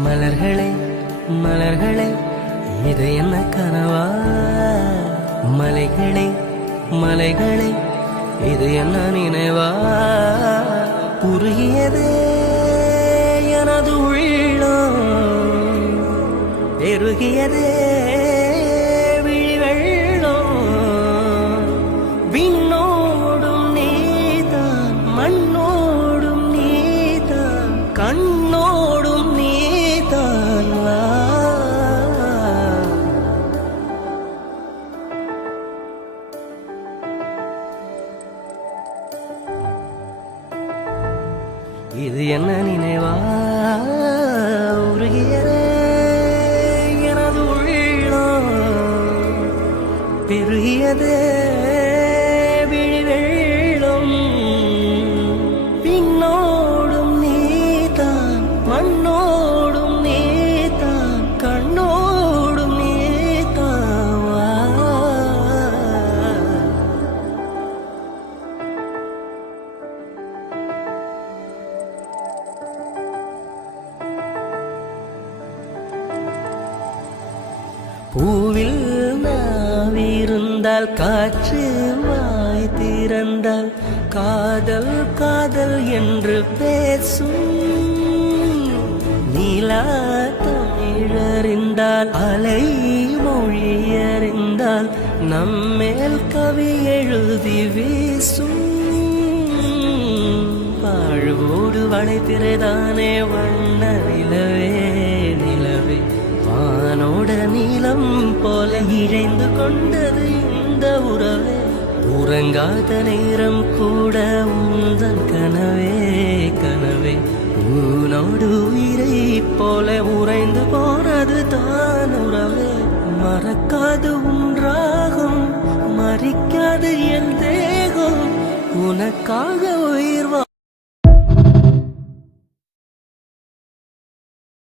மலர்களே மலர்களே இது என்ன கனவா? மலைகளே மலைகளே இது என்ன நினைவா? உருகியதே எனது உள்ளம், பெருகியதே விழி வெள்ளம். விண்ணோடும் நீதான், மண்ணோடும் நீதான், கண்ணோடும் நீதான். வா இது என்ன நினைவா? உருகியதே எனது உள்ளம், பெருகியதே விழி வெள்ளம். விண்ணோடும் நீதான், மண்ணோடும் நீதான், கண்ணோடும் நீதான். வா பூவில் நாவிருந்தால், காற்று வாய் திறந்தால், காதல் காதல் என்று பேசும். நீலா தமிழறிந்தால், அலை மொழியறிந்தால், நம்மேல் கவி எழுதி வீசும். வாழ்வோடு வளைத்திரைதானே வண்ண நிலவே நிலவே, வானோட நீளம் போல இழைந்து கொண்டது இந்த உறவே. உறங்காத நேரம் கூட உந்தன் கனவே கனவே, உனோடு உயிரை போல உறைந்து போனது தான் உறவே. மறக்காது உன்றாகும், மறிக்காது என் தேகம், உனக்காக உயிர்